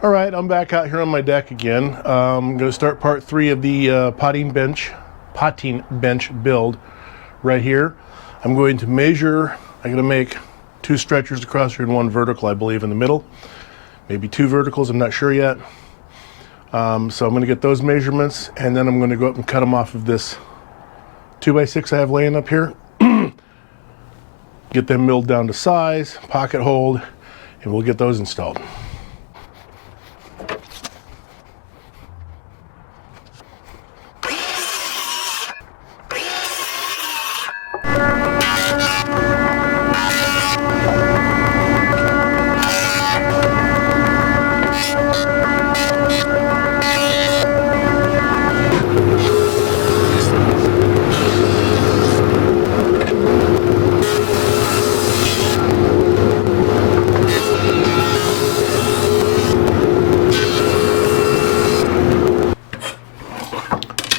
All right, I'm back out here on my deck again. I'm going to start part 3 of the potting bench build right here. I'm going to measure. I'm going to make 2 stretchers across here and 1 vertical, I believe, in the middle. Maybe 2 verticals, I'm not sure yet. So I'm going to get those measurements, and then I'm going to go up and cut them off of this 2x6 I have laying up here. Get them milled down to size, pocket hold, and we'll get those installed.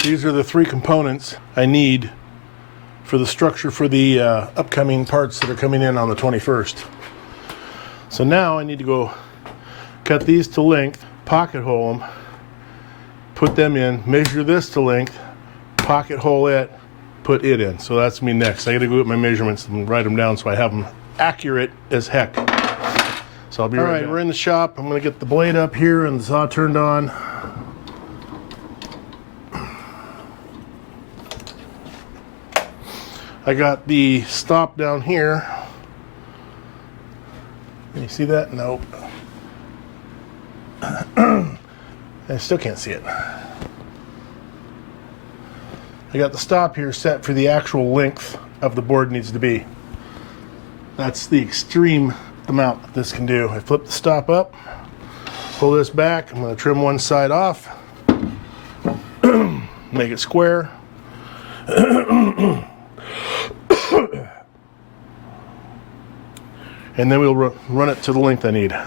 These are the 3 components I need for the structure for the upcoming parts that are coming in on the 21st. So now I need to go cut these to length, pocket hole them, put them in, measure this to length, pocket hole it, put it in. So that's me next. I got to go get my measurements and write them down so I have them accurate as heck. So I'll be right back. We're in the shop. I'm going to get the blade up here and the saw turned on. I got the stop down here. Can you see that? Nope. I still can't see it. I got the stop here set for the actual length of the board needs to be. That's the extreme amount that this can do. I flip the stop up, pull this back. I'm going to trim one side off, make it square. And then we'll run it to the length I need. I'm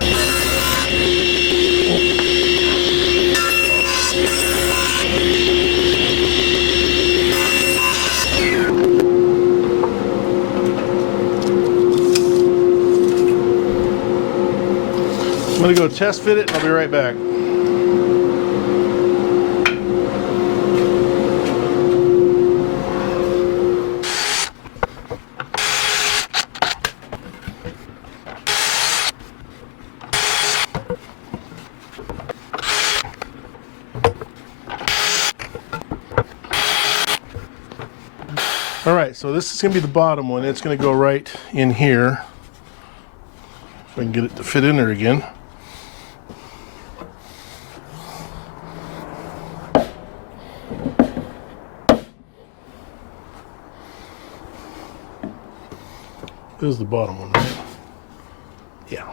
going to go test fit it and I'll be right back. All right, so this is going to be the bottom one. It's going to go right in here. If I can get it to fit in there again. This is the bottom one, right? Yeah.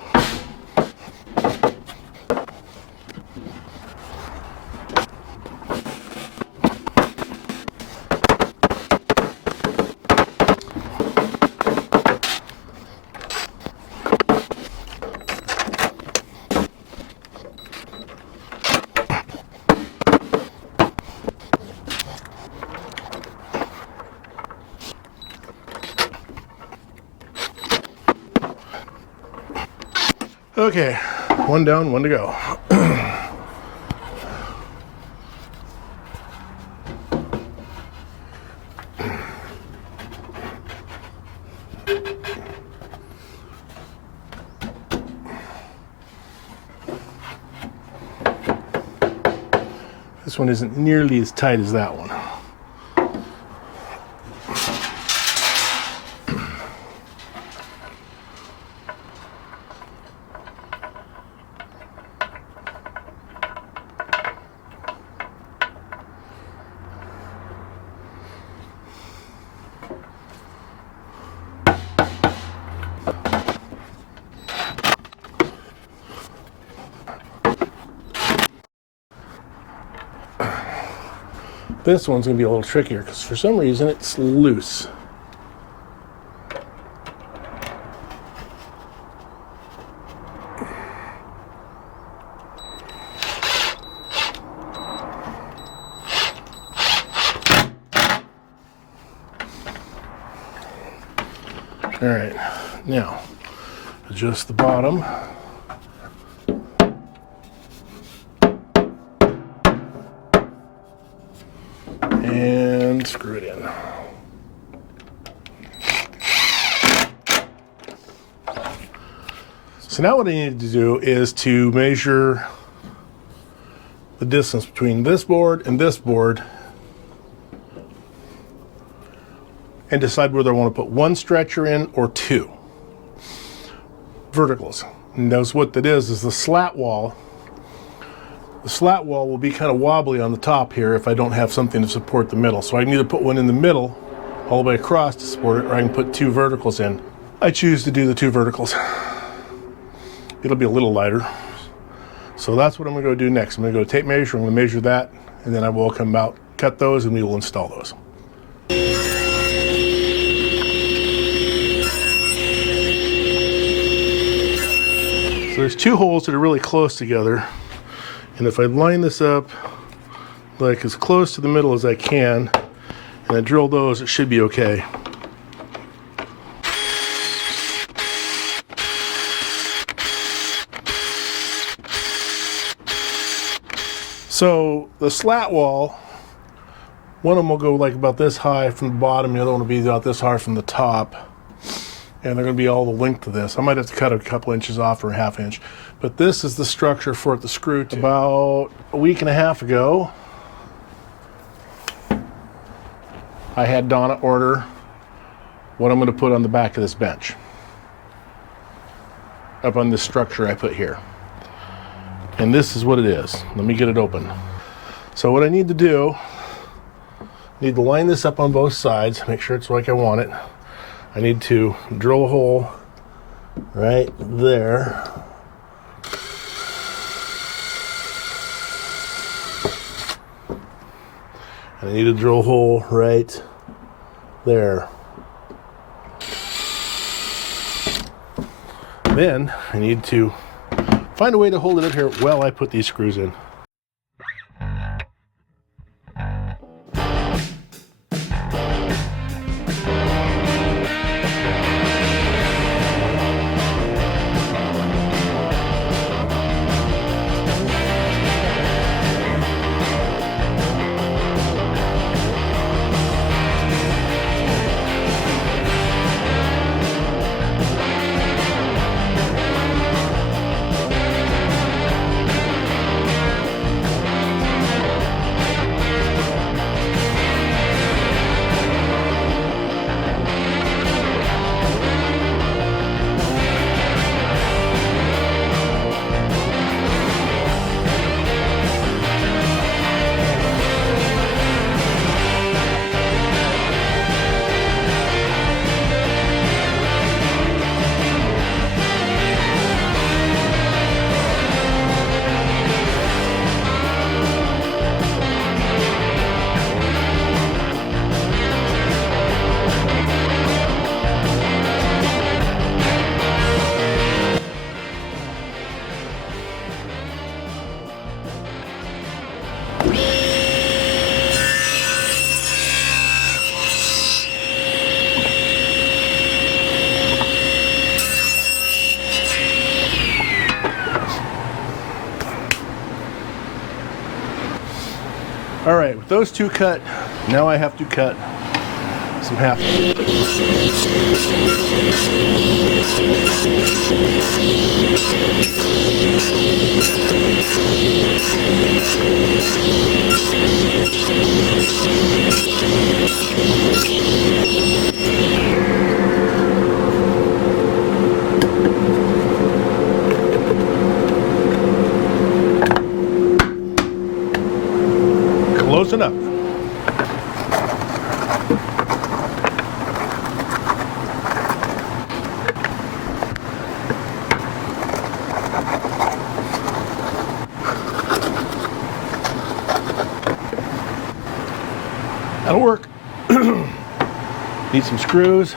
Okay, one down, one to go. This one isn't nearly as tight as that one. This one's going to be a little trickier because for some reason it's loose. All right, now adjust the bottom. screw it in. So now what I need to do is to measure the distance between this board and this board and decide whether I want to put one stretcher in or two verticals. And that's what that is the slat wall. The slat wall will be kind of wobbly on the top here if I don't have something to support the middle. So I can either put one in the middle all the way across to support it, or I can put two verticals in. I choose to do the two verticals. It'll be a little lighter. So that's what I'm going to go do next. I'm going to go tape measure, I'm going to measure that, and then I will come out, cut those, and we will install those. So there's two holes that are really close together, and if I line this up like as close to the middle as I can, and I drill those, it should be okay. So the slat wall, one of them will go like about this high from the bottom, the other one will be about this high from the top. And they're going to be all the length of this. I might have to cut a couple inches off or a half inch. But this is the structure for it to screw to. About a week and a half ago, I had Donna order what I'm going to put on the back of this bench. Up on this structure I put here. And this is what it is. Let me get it open. So what I need to do, I need to line this up on both sides, make sure it's like I want it. I need to drill a hole right there. And I need to drill a hole right there. Then I need to find a way to hold it up here while I put these screws in. All right, with those two cut, now I have to cut some half. Close enough. That'll work. Need some screws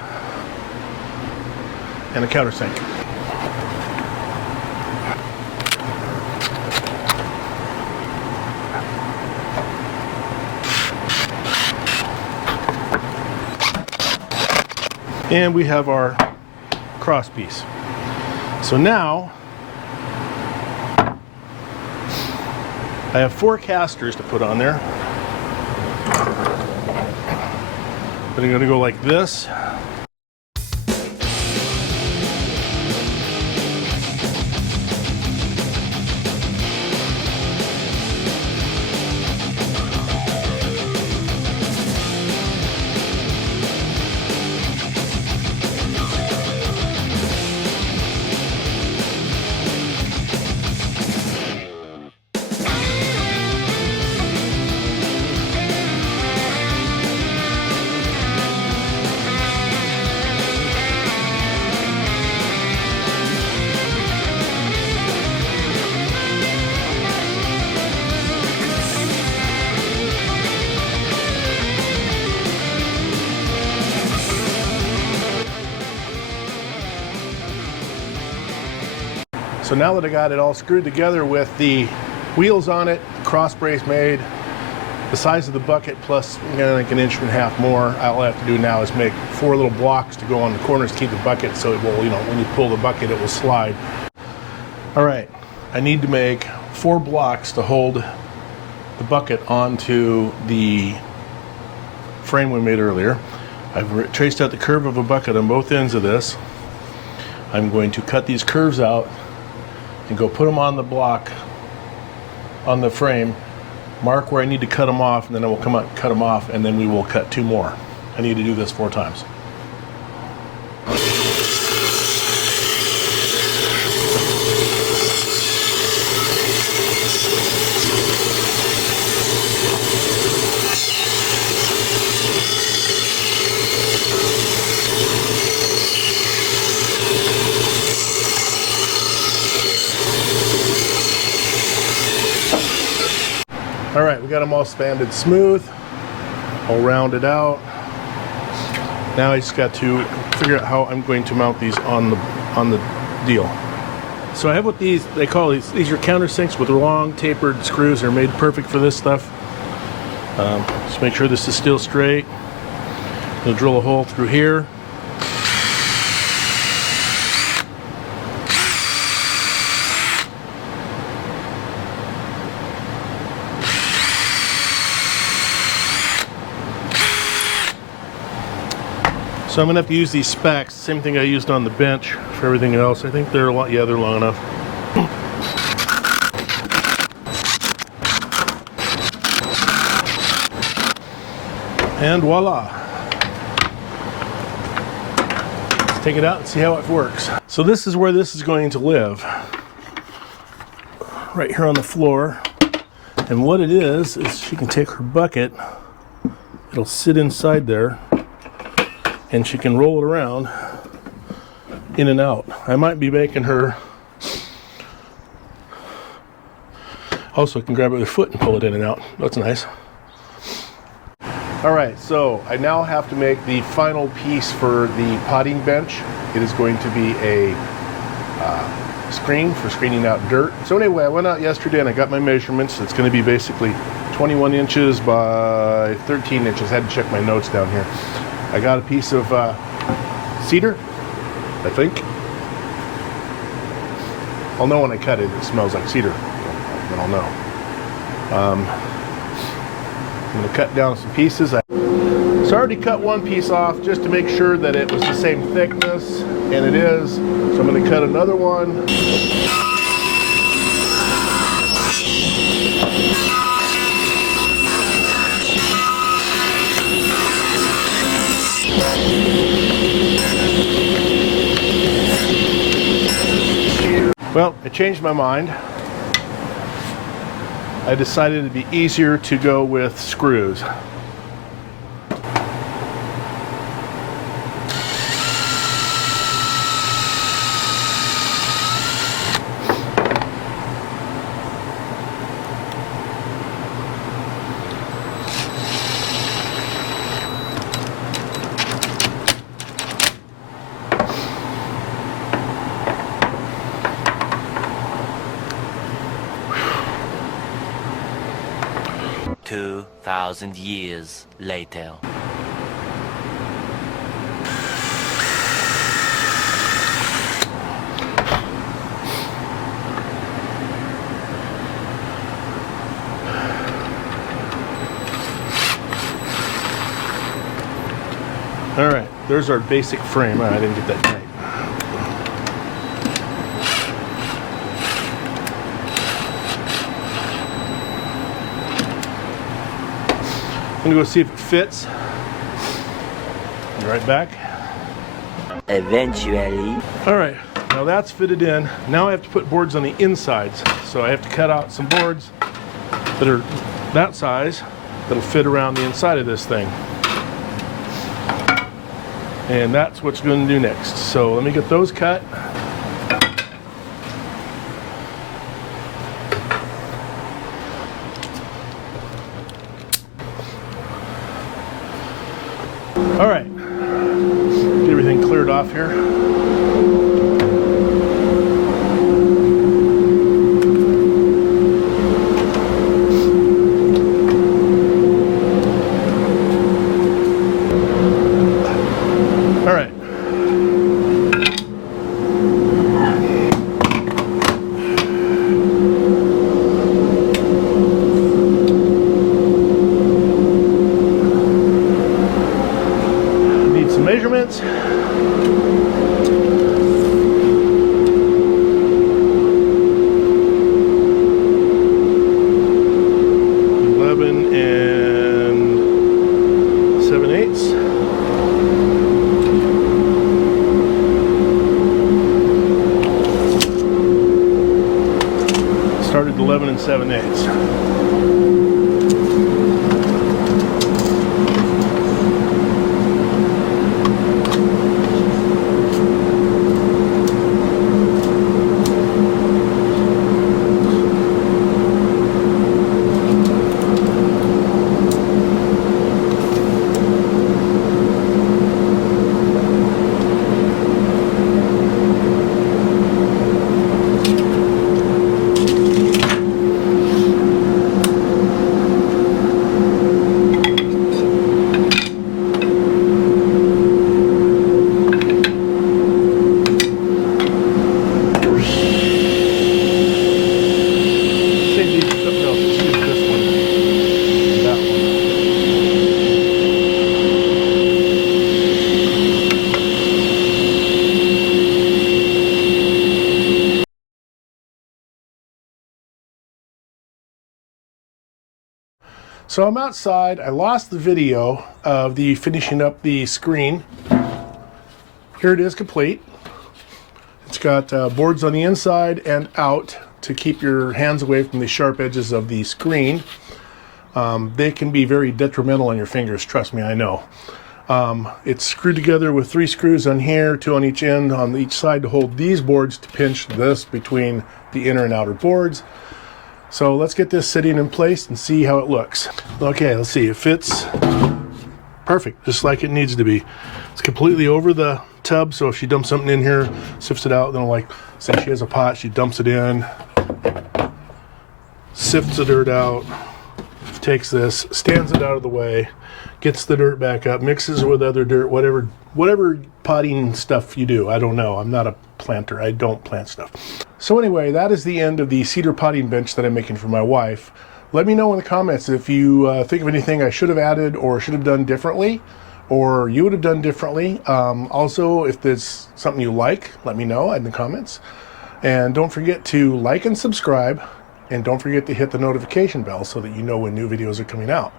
and a countersink. And we have our cross piece. So now I have 4 casters to put on there. But I'm going to go like this. So now that I got it all screwed together with the wheels on it, cross brace made, the size of the bucket plus like an inch and a half more, all I have to do now is make 4 little blocks to go on the corners to keep the bucket so it will, when you pull the bucket, it will slide. All right, I need to make 4 blocks to hold the bucket onto the frame we made earlier. I've traced out the curve of a bucket on both ends of this. I'm going to cut these curves out and go put them on the block on the frame, mark where I need to cut them off, and then I will come out and cut them off, and then we will cut 2 more. I need to do this 4 times. All right, we got them all sanded smooth, all rounded out. Now I just got to figure out how I'm going to mount these on the deal. So I have what they call these are countersinks with long tapered screws. They're made perfect for this stuff. Just make sure this is still straight. We'll drill a hole through here. So I'm going to have to use these specs, same thing I used on the bench for everything else. I think they're a lot, yeah, they're long enough. And voila. Let's take it out and see how it works. So this is where this is going to live. Right here on the floor. And what it is she can take her bucket, it'll sit inside there, and she can roll it around in and out. I might be making her also can grab it with her foot and pull it in and out. That's nice. All right, so I now have to make the final piece for the potting bench. It is going to be a screen for screening out dirt. So anyway, I went out yesterday and I got my measurements. It's going to be basically 21 inches by 13 inches. I had to check my notes down here. I got a piece of cedar, I think. I'll know when I cut it. It smells like cedar. Then I'll know. I'm going to cut down some pieces. So I already cut one piece off just to make sure that it was the same thickness, and it is. So I'm going to cut another one. Well, I changed my mind. I decided it'd be easier to go with screws. "2,000 years later." All right, there's our basic frame. I didn't get that tight. I'm gonna go see if it fits. Be right back. Eventually. All right, now that's fitted in. Now I have to put boards on the insides. So I have to cut out some boards that are that size that'll fit around the inside of this thing. And that's what's going to do next. So let me get those cut. All right, get everything cleared off here. All right. Need some measurements. Started 11 7/8. So I'm outside. I lost the video of the finishing up the screen. Here it is complete. It's got boards on the inside and out to keep your hands away from the sharp edges of the screen. They can be very detrimental on your fingers, trust me, I know. It's screwed together with 3 screws on here, 2 on each end, on each side to hold these boards to pinch this between the inner and outer boards. So let's get this sitting in place and see how it looks. Okay, let's see. It fits perfect, just like it needs to be. It's completely over the tub, so if she dumps something in here, sifts it out, then like, say she has a pot, she dumps it in, sifts the dirt out, takes this, stands it out of the way, gets the dirt back up, mixes it with other dirt, whatever potting stuff you do. I don't know. I'm not a planter. I don't plant stuff. So anyway, that is the end of the cedar potting bench that I'm making for my wife. Let me know in the comments if you think of anything I should have added or should have done differently, or you would have done differently. Also, if there's something you like, let me know in the comments. And don't forget to like and subscribe, and don't forget to hit the notification bell so that you know when new videos are coming out.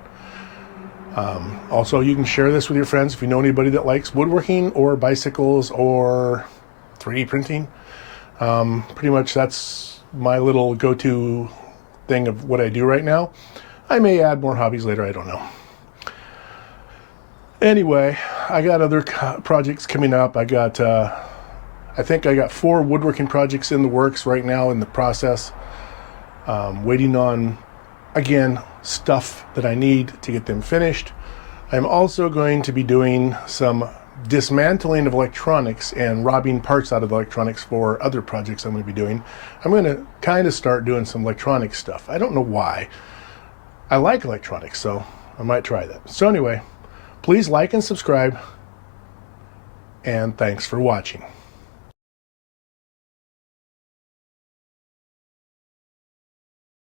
Also, you can share this with your friends if you know anybody that likes woodworking or bicycles or 3D printing. Pretty much that's my little go-to thing of what I do right now. I may add more hobbies later, I don't know. Anyway, I got other projects coming up. I think I got 4 woodworking projects in the works right now in the process. Waiting on, again, stuff that I need to get them finished. I'm also going to be doing some dismantling of electronics and robbing parts out of electronics for other projects I'm going to be doing. I'm going to kind of start doing some electronic stuff. I don't know why. I like electronics, so I might try that. So anyway, please like and subscribe, and thanks for watching.